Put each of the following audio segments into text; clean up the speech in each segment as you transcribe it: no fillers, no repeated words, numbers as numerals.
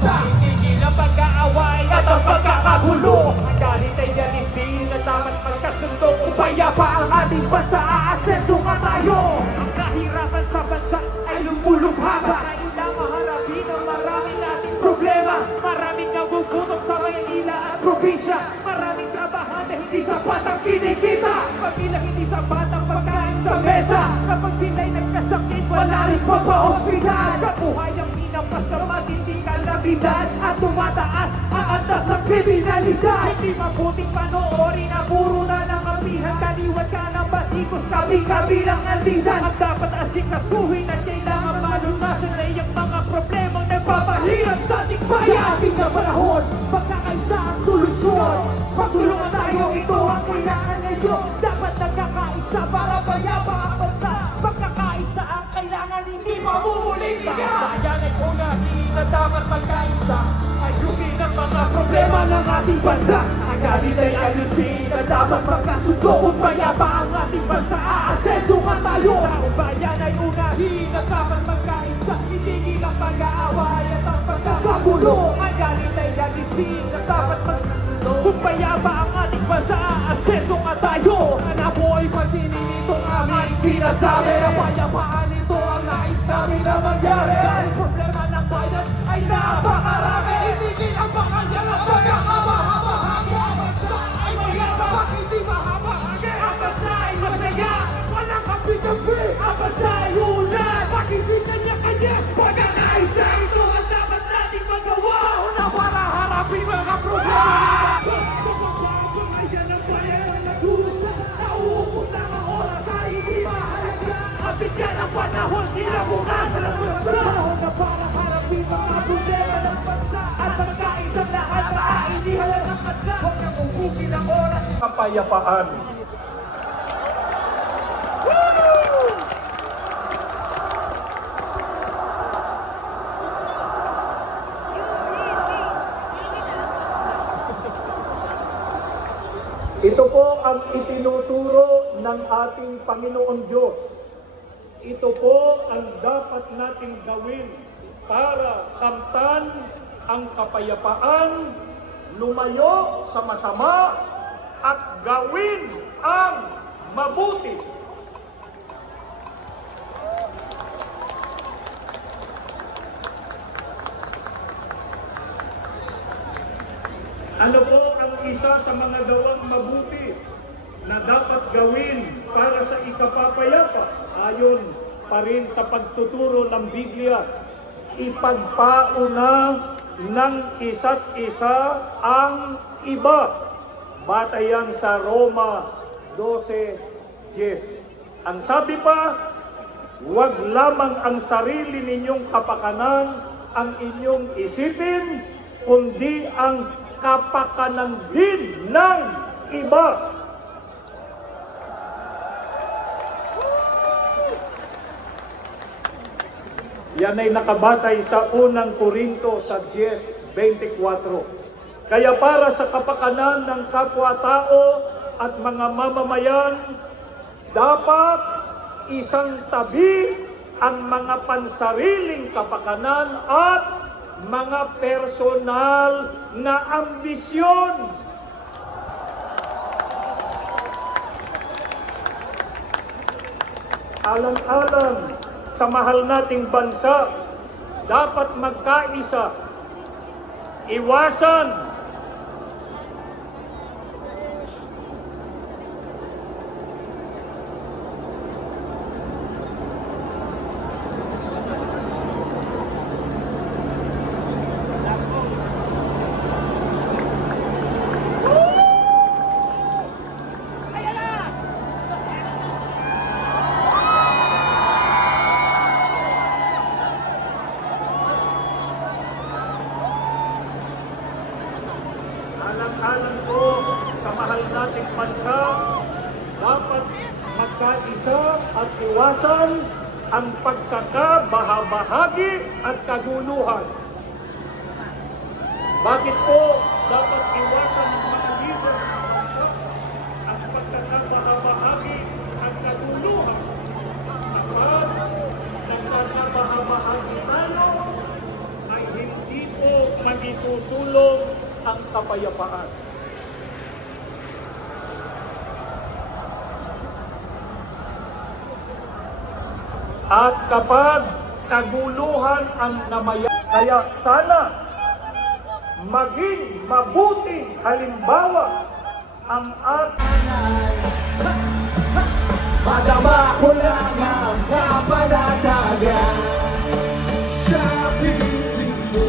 bansa. Itigil ang pag-aaway at ang pagkakagulo. Ang galit ay yanisin at dapat magkasundo. Kung payapa ang ating bansa, aasenso nga tayo. Ang kahirapan sa bansa ay lumulubhaba. Kailangan harapin ang marami nating problema. Maraming nagugutom sa Maynila at probinsya. Maraming trabahan na hindi sapat ang kinikita. Pagbilang hindi sapat ang pagkain sa mesa. Kapag sila'y nagkasakit, wala rin pa pa-hospital. Sa buhay ang pinampas na matinding kalamidad. At tumataas ang antas ng kriminalidad. Hindi mabuting panoorin ang puro na lang kampihan. Kaliwat ka ng batikos, kabilang albisan. Ang dapat asikasuhin at kailangan malunasan na iyang mga problemang nagpapahirap sa ating bayan. Sa ating na panahon, pagkakaisa ang solusyon. Pagtulungan tayo, ito ang kailangan ngayon. Dapat nagkakaisa para payapa ang bansa. Pagkakaisa ang kailangan, hindi mamuhuling ka. Bayan ay unahin na dapat magkaisa. Ayusin ang mga problema ng ating bansa. Ang galit ay ayusin na dapat magkasundo. Kung payapa ang ating bansa, aasenso nga tayo. Taong bayan ay unahin na dapat magkaisa. Itigil ang pag-aaway at ang pagkakagulo. Ang galit ay ayusin na dapat magkasundo. Kung payapa ang ating bansa, aasenso nga tayo. Sana po ay pansinin itong aming sinasabi. Kapayapaan ito ang nais namin na mangyari. Dahil problema ng bayan ay napakarami. Itigil ang pangalyan at pagkakamahama-hagi. Ang bansa ay mayabang, bakit hindi mahamahagi? Ang bansa ay masaya, walang kapi-kapi. Ang bansa ay ulan, bakit hindi kanya-kanya? Pagkakaisa ito ang dapat nating magawa. Una para harapin mga problema. Sa pagkakabayan ng bayan ang nagdurusa. Nauubos na ang oras ay hindi mahalaga. Ang bigyan ng panahon, kinabukasan ng bansa. Panahon na para harapin mga problema ng bansa. At pagkaisang lahat na hindi halagang bansa. Huwag na mungkugin ang oras. Kapayapaan. Ito po ang itinuturo ng ating Panginoon Diyos. Ito po ang dapat nating gawin para kamtan ang kapayapaan, lumayo sa masama, at gawin ang mabuti. Ano po ang isa sa mga gawang mabuti na dapat gawin para sa ikapapayapa? Ayon pa rin sa pagtuturo ng Biblia, ipagpauna ng isa't isa ang iba. Batayan sa Roma 12:10. Ang sabi pa, huwag lamang ang sarili ninyong kapakanan ang inyong isipin, kundi ang kapakanan din ng iba. Yan ay nakabatay sa unang Korinto sa 10:24. Kaya para sa kapakanan ng kapwa-tao at mga mamamayan, dapat isang tabi ang mga pansariling kapakanan at mga personal na ambisyon. Alang-alang sa mahal nating bansa, dapat magkaisa, iwasan alang-alang po sa mahal nating bansa, dapat magkaisa at iwasan ang pagkakabahabahagi at kaguluhan. Bakit po dapat iwasan ng mga lider ng bansa ang pagkakabahabahagi at kaguluhan? Kapag nagkakabahabahagi tayo, ay hindi po isusulong ang kapayapaan. At kapag kaguluhan ang namaya, kaya sana maging mabuting halimbawa ang Madama ko lang ang kapanatagan sa piling mo.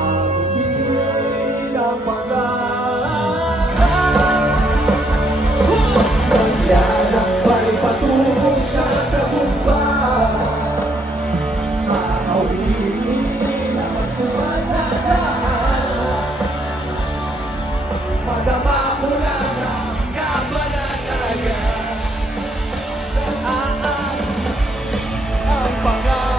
Aabutin ang maglalakbay patungo sa tagumpay. Makauwiin ang masuwat na daan. Madama ko lang ang kapanatagan. Ang pangarap.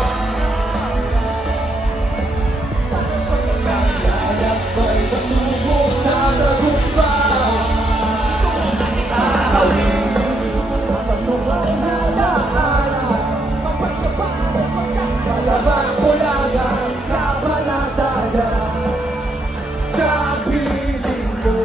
Maglalakbay patungo sa tagumpay. Makauwiin ang masuwat na daan. Madama ko lang ang kapanatagan sa piling mo.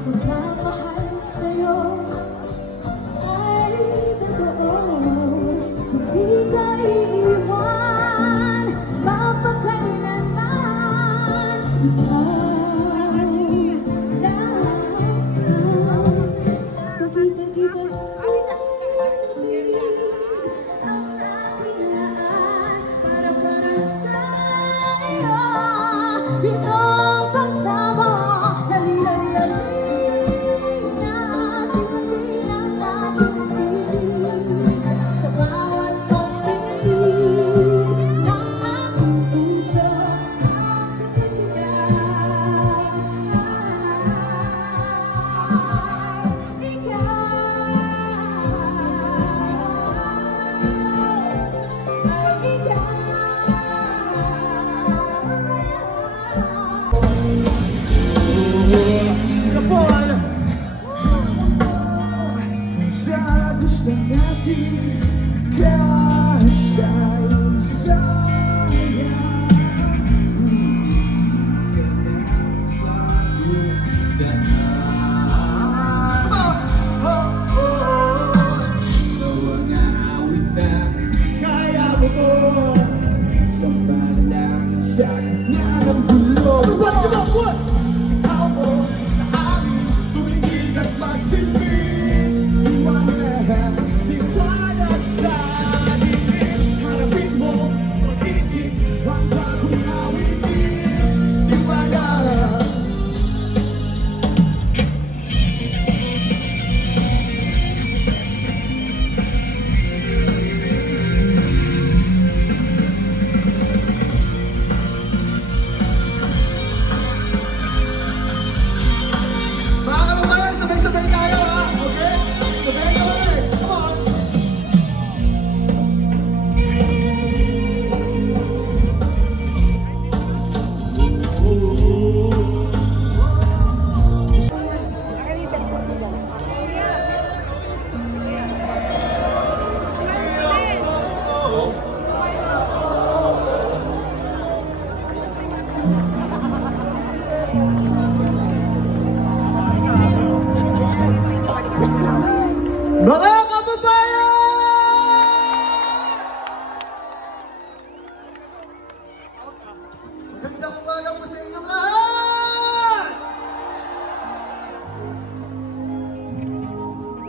Pagmamahal sa'yo ay totoo. Hindi ka iiwan mapagkailanman. Ikaw lang. Pag-ibig-ibig ang aking laan para sa'yo. Itong pagsama.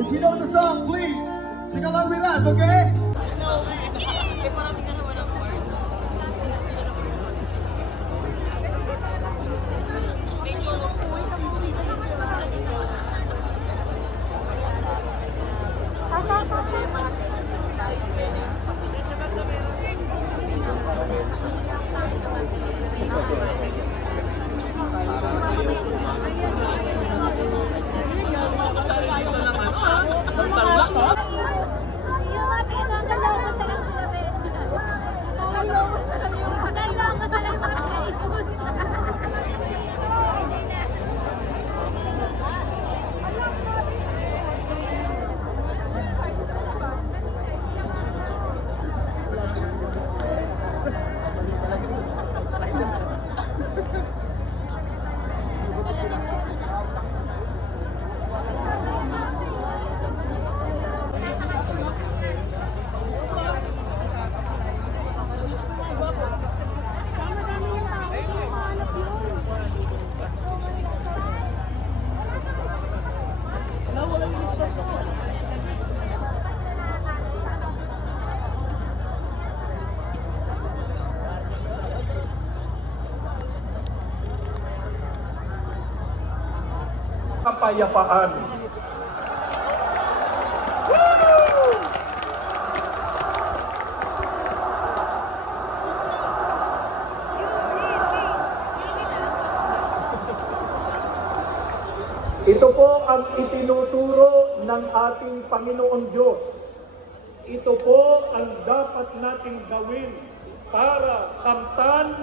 If you know the song, please sing along with us, okay? Kapayapaan. Ito po ang itinuturo ng ating Panginoon Diyos. Ito po ang dapat nating gawin para kamtan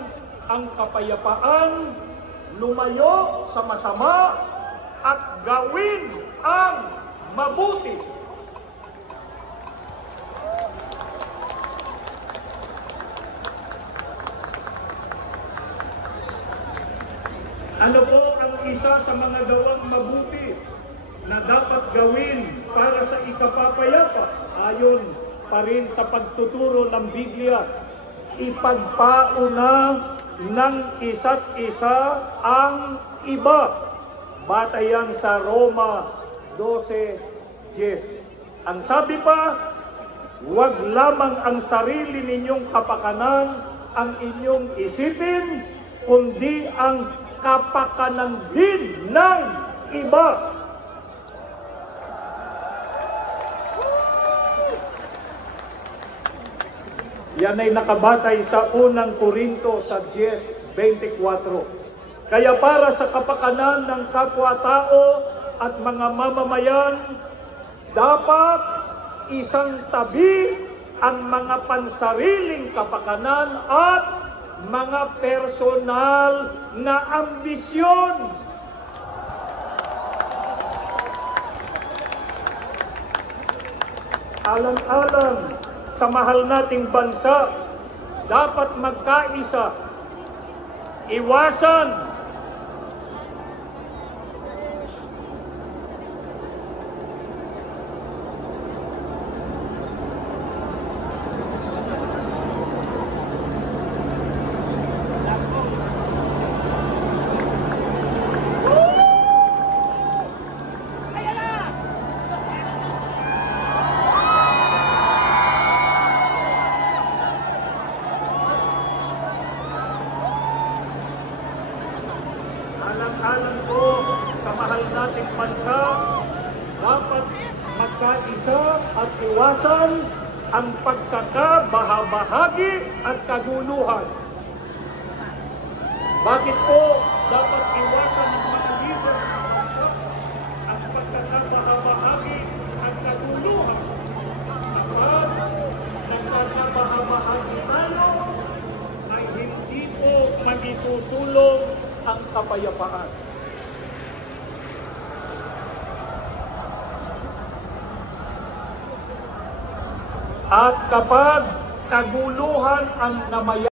ang kapayapaan, lumayo sa masama, at gawin ang mabuti. Ano po ang isa sa mga gawang mabuti na dapat gawin para sa ikapapayapa? Ayon pa rin sa pagtuturo ng Biblia, ipagpauna ng isa't isa ang iba. Batayan sa Roma 12:10. Ang sabi pa, huwag lamang ang sarili ninyong kapakanan ang inyong isipin, kundi ang kapakanan din ng iba. Yan ay nakabatay sa unang Korinto sa 10:24. Kaya para sa kapakanan ng kapwa-tao at mga mamamayan, dapat isang tabi ang mga pansariling kapakanan at mga personal na ambisyon. Alang-alang sa mahal nating bansa, dapat magkaisa, iwasan alang-alang po sa mahal nating bansa, dapat magkaisa at iwasan ang pagkakabahabahagi at kaguluhan. Bakit po dapat iwasan ng mga lider ng bansa ang pagkakabahabahagi at kaguluhan? Kapag nagkakabahabahagi tayo, ay hindi po magisusulong ang kapayapaan. At kapag kaguluhan ang namaya